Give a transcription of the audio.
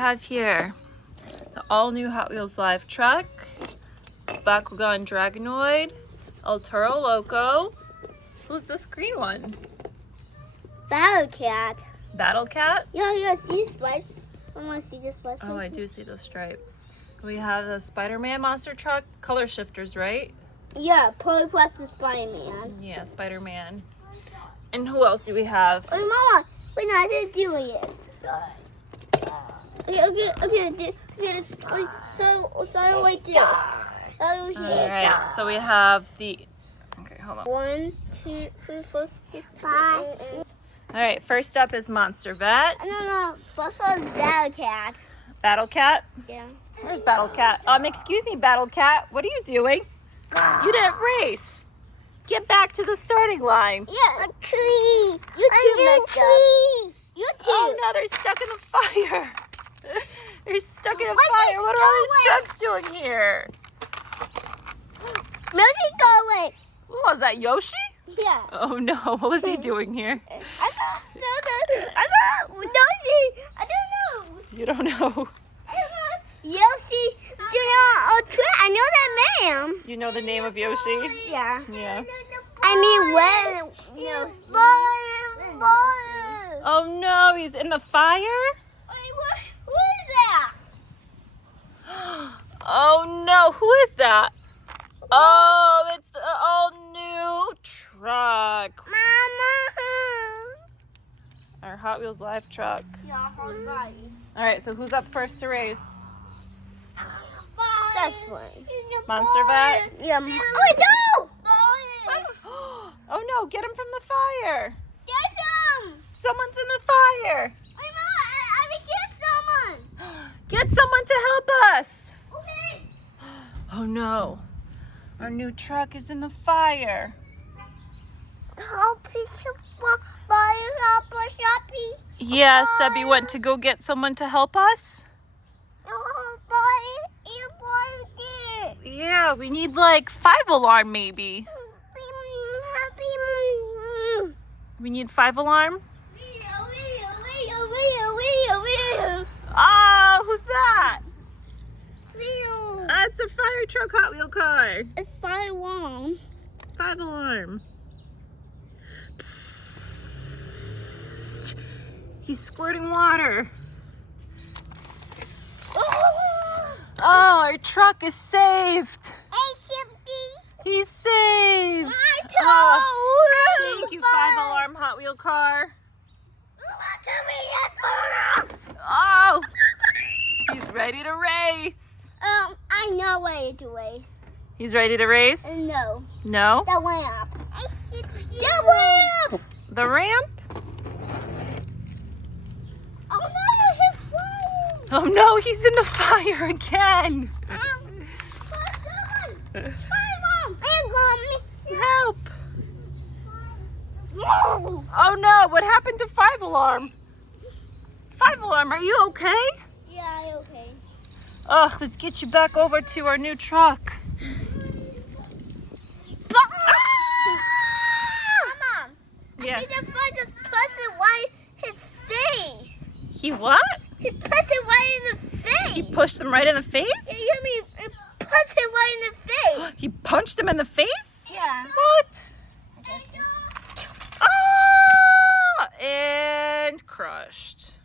have here? The all-new Hot Wheels Live truck, Bakugan Dragonoid, El Toro Loco. Who's this green one? Battle Cat. Battle Cat? Yeah, you see stripes. I want to see the stripes. Oh, I do see those stripes. We have the Spider-Man monster truck, color shifters, right? Yeah, Polly Plus is Spider-Man. Yeah, Spider-Man. And who else do we have? Wait, Mama. Wait, no, I didn't do it yet. Okay. So wait this. All right, so we have the. Okay, hold on. 1, 2, 3, 4, 5, 6. All right, first up is Monster Vet. No. First one is Battle Cat. Battle Cat. Yeah. Where's Battle Cat? Excuse me, Battle Cat. What are you doing? You didn't race. Get back to the starting line. Yeah, a tree. You too messed up. You too. Oh no, they're stuck in the fire. They're stuck in a fire. What are all these trucks doing here? Yoshi, go away. What was that, Yoshi? Yeah. Oh no, what was he doing here? I don't know. You don't know. Yoshi, I know that man. You know the name of Yoshi? Yeah. Yeah. I mean, when Yoshi. Oh no, he's in the fire? Wait, who is that? Oh no, who is that? Oh, it's the all-new truck. Mama. Our Hot Wheels Live truck. Yeah, alright. All right, so who's up first to race? This one. Monster Vet? Yeah. Oh no! Oh no, get him from the fire. Get him! Someone's in the fire. Wait, Mama, I will get someone. Get someone to help us. Okay. Oh no, our new truck is in the fire. Yeah, Sebby went to go get someone to help us. Yeah, we need like 5 alarm maybe. We need 5 alarm. Oh, who's that? That's a fire truck Hot Wheel car. It's 5 alarm. 5 alarm. Psst. He's squirting water. Psst. Oh, our truck is saved. He's saved. Thank you, 5 alarm Hot Wheel car. Oh, he's ready to race. I know where to race. He's ready to race? No. No? The ramp. The ramp! The ramp? Oh no, he's flying! Oh no, he's in the fire again. Help! Oh no, what happened to 5 alarm? 5 alarm, are you okay? Yeah, okay. Ugh, let's get you back over to our new truck. Mama, Yeah. I think the fire just pushed it right in his face. He what? He pushed it right in the face. He pushed him right in the face? You mean it pushed it right in the face? He punched him in the face? Yeah. What? Ah! And crushed.